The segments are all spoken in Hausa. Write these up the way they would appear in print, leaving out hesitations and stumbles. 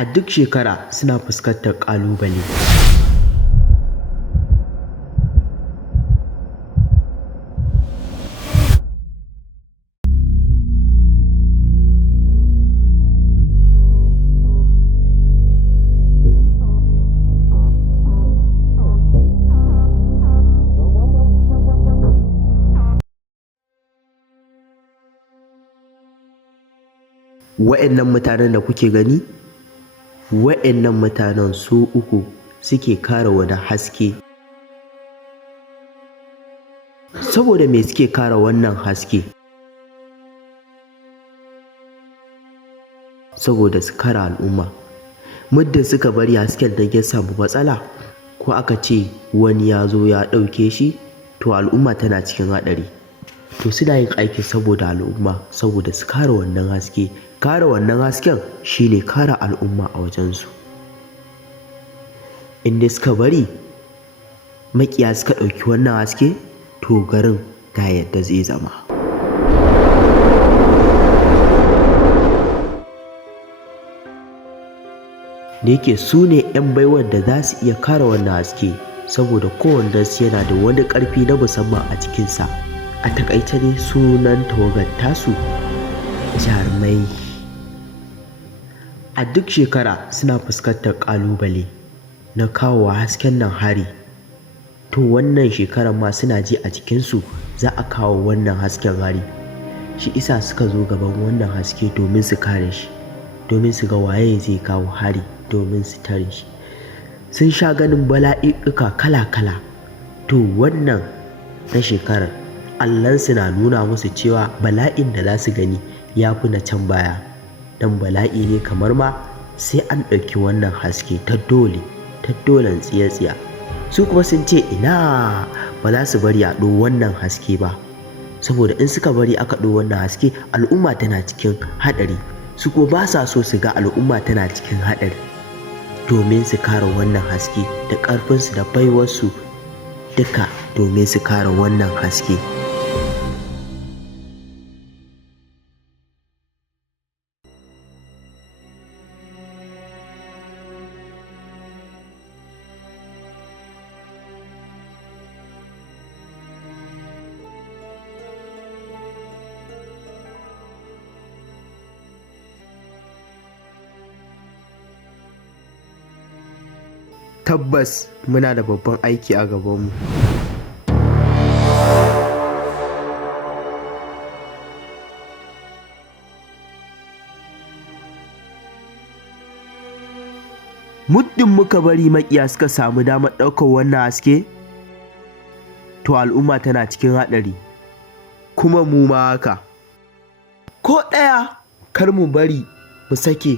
a duk shekara suna fuskantar ƙalubale. Wa'annan mutanen da kuke gani, wa'annan mutanen su uku suke kare wani haske. Saboda me suke kare wannan haske? Saboda su kare al'umma. Muddin suka bari hasken da ya samu matsala ko aka ce wani ya zo ya ɗauke shi, to al'umma tana cikin haɗari. To suna yin aiki saboda al'umma, saboda su kare wannan haske. Kare wannan hasken shine kare al'umma a wajensu. Inda suka bari maƙiya suka ɗauki wannan haske, to garin ga yadda zai zama. Da yake su ne 'yan baiwar da za su iya kare wannan haske, saboda kowannensu yana da wani ƙarfi na musamman a cikinsa. A taƙaice ne sunan tawagar tasu Jarumai. A duk shekara suna fuskantar ƙalubale na kawo hasken nan hari. To wannan shekarar ma suna ji a jikinsu za a kawo wannan hasken hari. Shi isa suka zo gaban wannan haske domin su kare shi, domin su ga waye zai kawo hari domin su tare shi. Sun sha ganin bala'i'uka kala-kala. To wannan na shekarar Allahnsu na nuna musu cewa bala'in da za su gani ya fi na can baya. Dan bala'i ne kamar ma sai an ɗauki wannan haske ta dolen tsiya-tsiya. Su kuma sun ce ina ba za su bari a ɗo wannan haske ba, saboda in suka bari aka ɗo wannan haske al'umma tana cikin haɗari. Su kuma ba sa so su ga al'umma tana cikin haɗari, domin su kare wannan haske da ƙarfinsu da baiwarsu duka domin su kare wannan haske. Tabbas muna da babban aiki a gabanmu. Muddin muka bari maƙiya suka samu damar ɗaukar wannan haske, to al'umma tana cikin haɗari, kuma mu ma haka. Ko ɗaya kar mu bari mu sake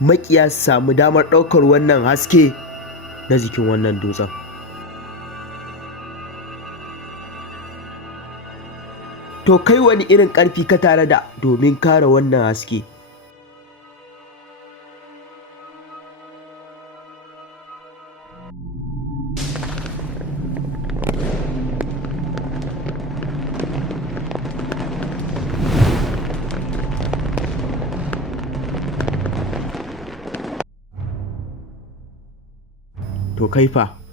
maƙiya su samu damar ɗaukar wannan haske na jikin wannan dutsen. To kai wani irin ƙarfi ka tare da domin kare wannan haske? To kai fa?